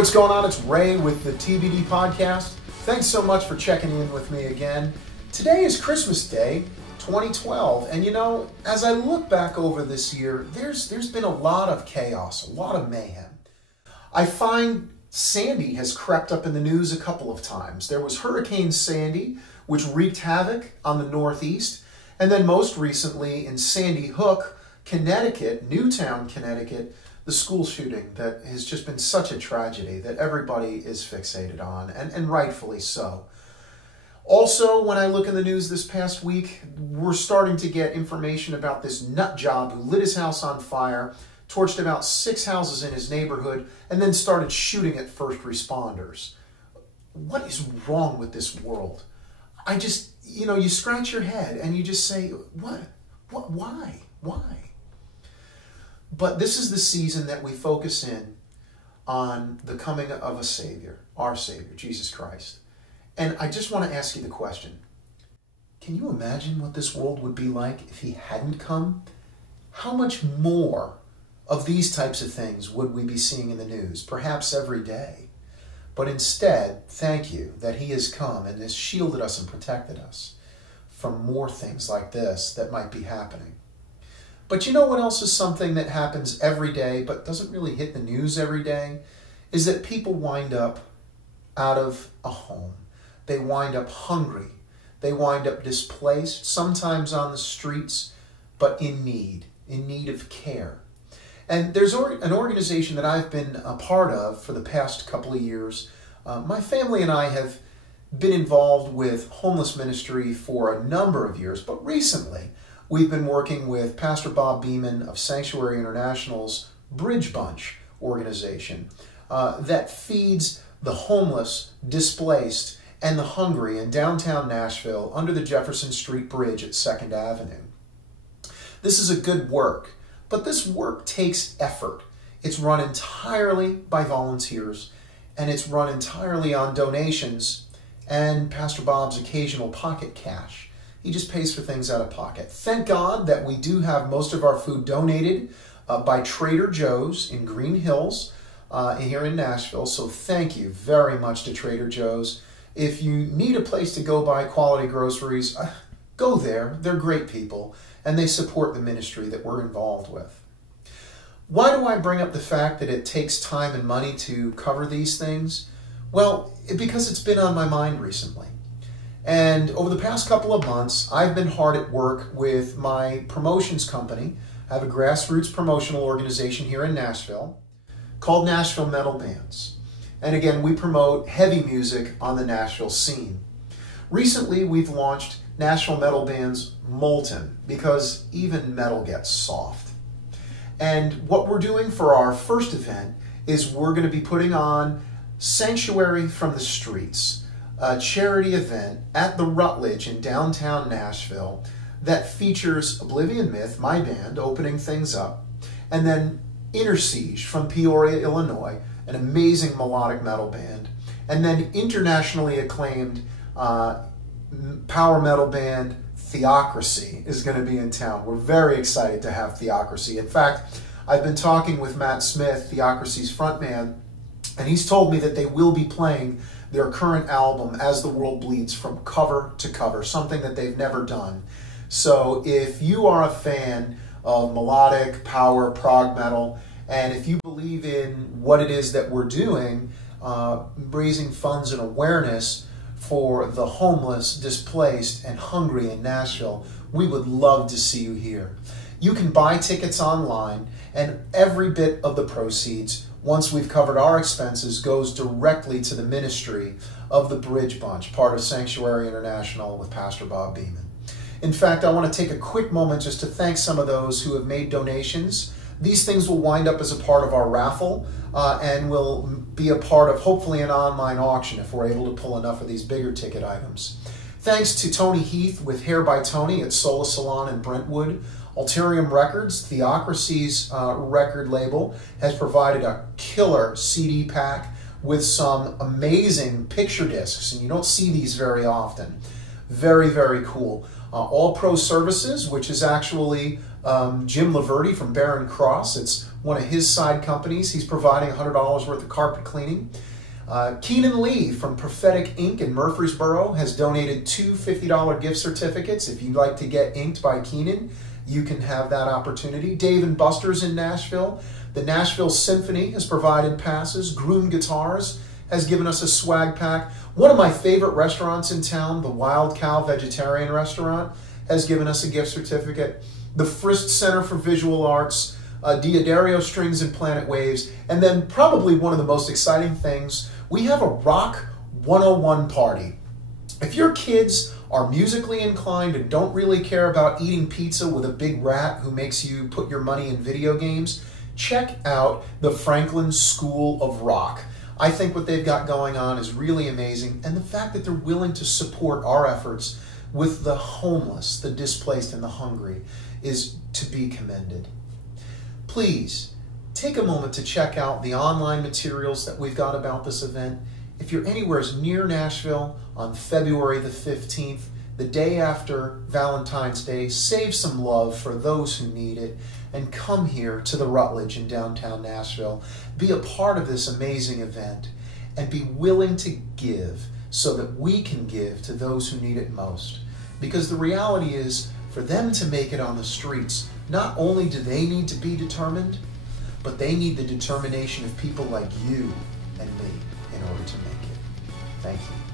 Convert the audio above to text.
what's going on? It's Ray with the TBD Podcast. Thanks so much for checking in with me again. Today is Christmas Day, 2012, and you know, as I look back over this year, there's been a lot of chaos, a lot of mayhem. I find Sandy has crept up in the news a couple of times. There was Hurricane Sandy, which wreaked havoc on the Northeast, and then most recently in Sandy Hook, Connecticut, Newtown, Connecticut, the school shooting that has just been such a tragedy that everybody is fixated on, and rightfully so. Also, when I look in the news this past week, we're starting to get information about this nut job who lit his house on fire, torched about 6 houses in his neighborhood, and then started shooting at first responders. What is wrong with this world? You scratch your head and you just say, what, why? But this is the season that we focus in on the coming of a Savior, our Savior, Jesus Christ. And I just want to ask you the question, can you imagine what this world would be like if he hadn't come? How much more of these types of things would we be seeing in the news, perhaps every day? But instead, thank you that he has come and has shielded us and protected us from more things like this that might be happening. But you know what else is something that happens every day but doesn't really hit the news every day? Is that people wind up out of a home. They wind up hungry. They wind up displaced, sometimes on the streets, but in need of care. And there's an organization that I've been a part of for the past couple of years. My family and I have been involved with homeless ministry for a number of years, but recently we've been working with Pastor Bob Beeman of Sanctuary International's Bridge Bunch organization that feeds the homeless, displaced, and the hungry in downtown Nashville under the Jefferson Street Bridge at 2nd Avenue. This is a good work, but this work takes effort. It's run entirely by volunteers, and it's run entirely on donations and Pastor Bob's occasional pocket cash. He just pays for things out of pocket. Thank God that we do have most of our food donated by Trader Joe's in Green Hills here in Nashville. So thank you very much to Trader Joe's. If you need a place to go buy quality groceries, go there. They're great people, and they support the ministry that we're involved with. Why do I bring up the fact that it takes time and money to cover these things? Well, because it's been on my mind recently. And over the past couple of months, I've been hard at work with my promotions company. I have a grassroots promotional organization here in Nashville called Nashville Metal Bands. And again, we promote heavy music on the Nashville scene. Recently, we've launched Nashville Metal Bands Molten because even metal gets soft. And what we're doing for our first event is we're going to be putting on Sanctuary from the Streets, a charity event at the Rutledge in downtown Nashville that features Oblivion Myth, my band, opening things up, and then Inner Siege from Peoria, Illinois, an amazing melodic metal band, and then internationally acclaimed power metal band Theocracy is going to be in town. We're very excited to have Theocracy. In fact, I've been talking with Matt Smith, Theocracy's frontman, and he's told me that they will be playing their current album, As the World Bleeds, from cover to cover, something that they've never done. So if you are a fan of melodic, power, prog metal, and if you believe in what it is that we're doing, raising funds and awareness for the homeless, displaced, and hungry in Nashville, we would love to see you here. You can buy tickets online, and every bit of the proceeds, once we've covered our expenses, goes directly to the ministry of the Bridge Bunch, part of Sanctuary International with Pastor Bob Beeman. In fact, I want to take a quick moment just to thank some of those who have made donations. These things will wind up as a part of our raffle and will be a part of hopefully an online auction if we're able to pull enough of these bigger ticket items. Thanks to Tony Heath with Hair by Tony at Sola Salon in Brentwood. Alterium Records, Theocracy's record label, has provided a killer CD pack with some amazing picture discs, and you don't see these very often. Very, very cool. All Pro Services, which is actually Jim Laverty from Barron Cross. It's one of his side companies. He's providing $100 worth of carpet cleaning. Keenan Lee from Prophetic Ink in Murfreesboro has donated 2 $50 gift certificates. If you'd like to get inked by Keenan, you can have that opportunity. Dave and Buster's in Nashville. The Nashville Symphony has provided passes. Groom Guitars has given us a swag pack. One of my favorite restaurants in town, the Wild Cow Vegetarian Restaurant, has given us a gift certificate. The Frist Center for Visual Arts, Diodario Strings and Planet Waves, and then probably one of the most exciting things, we have a Rock 101 party. If your kids are musically inclined and don't really care about eating pizza with a big rat who makes you put your money in video games, check out the Franklin School of Rock. I think what they've got going on is really amazing, and the fact that they're willing to support our efforts with the homeless, the displaced, and the hungry is to be commended. Please take a moment to check out the online materials that we've got about this event. If you're anywhere near Nashville on February the 15th, the day after Valentine's Day, save some love for those who need it and come here to the Rutledge in downtown Nashville. Be a part of this amazing event and be willing to give so that we can give to those who need it most. Because the reality is, for them to make it on the streets, not only do they need to be determined, but they need the determination of people like you and me in order to make it. Thank you.